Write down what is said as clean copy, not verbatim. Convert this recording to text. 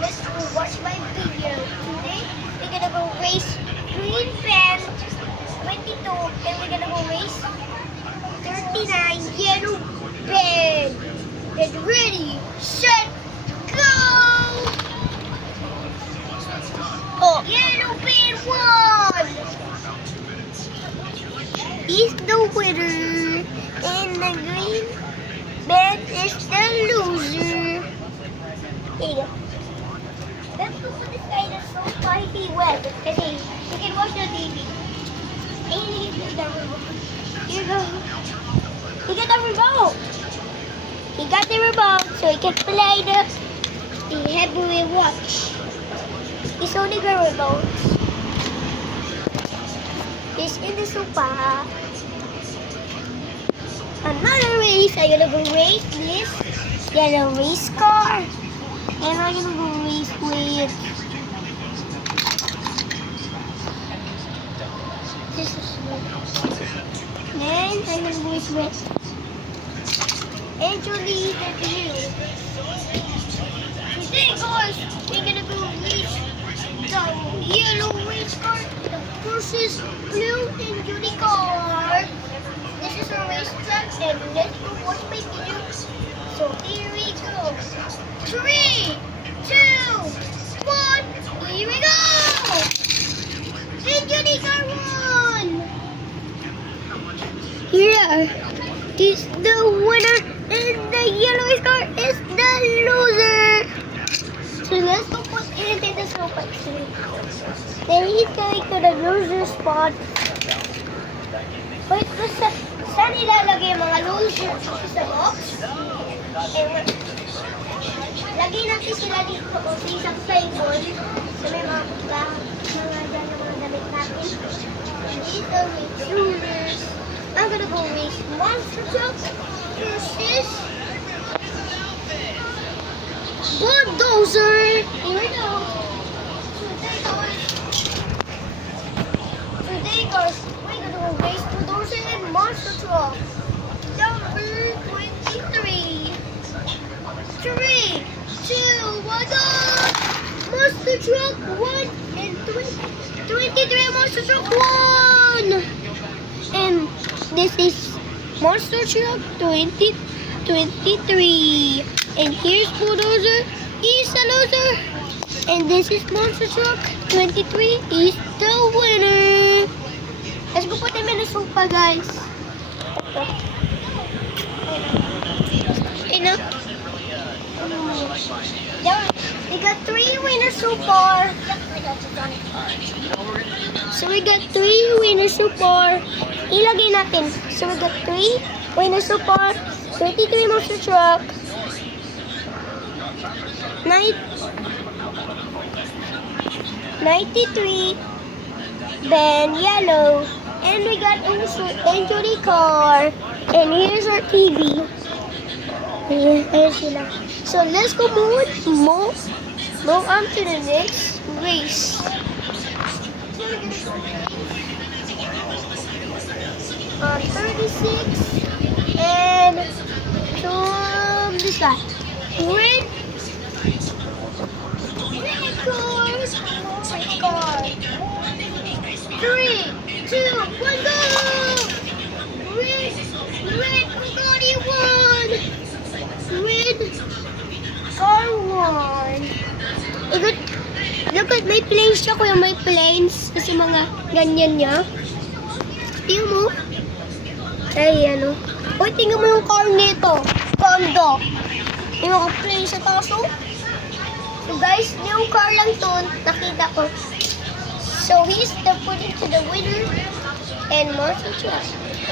let's go watch my video. Today, we're gonna go race green pen 22 and we're gonna go race 39 yellow pen. Get ready, set, go! Oh, yellow pen won! He's the winner and the green pen is the loser. There you go. Let's go put this guy that's so spicy wet. Kasi you can watch the TV. And you can get the remote. Here you go. He got the remote. He got the remote so he can play the heavy watch. He's only the remote. He's in the sofa. Another race. I'm gonna go race this yellow race car. And I'm gonna go race with this is then I'm gonna go race with Angelie the Blue. Today guys, we're gonna go race the yellow race car versus blue and unicorn. This is a race track and let's go watch my video. So here we go. 3, 2, 1, here we go! And unicorn won! Here, this the winner and the yellow car is the loser. So let's go put it in the sofa. Then he's going to the loser spot. Wait, saan ilalagay yung mga loser sa box? Lagay natin sila dito sa isang table sa may mga dyan yung mga damit natin. Dito with losers. I'm gonna go with monster truck versus bulldozer. Here we go. Today guys, we're gonna go race bulldozer and monster truck. Number 23. 3, 2, 1, go! Monster truck 1 and 23 monster truck 1! And this is monster truck 2023. And here's bulldozer, he's the loser. And this is monster truck 23, he's the winner. Let's go put him in the sofa, guys. You know? We got 3 winners so far. So we got 3 winners so far. Ilagay natin. So we got 3 winners so far. 33 monster truck. 93 Ben yellow. And we got also Angelie car. And here's our TV. Ayan sila. So let's go move on to the next race. 36 and this guy. Red car. 3, 2, 1, go! Red Bugatti won! Red car won! Look at may planes siya, kuya, may planes. Kasi mga ganyan niya. Tingnan mo. Ay, ano. Uy, tingnan mo yung car nito. Condo. Yung mga planes sa taas, oh. So guys, yung car lang to, nakita ko. So he's the putting to the winner and monster truck.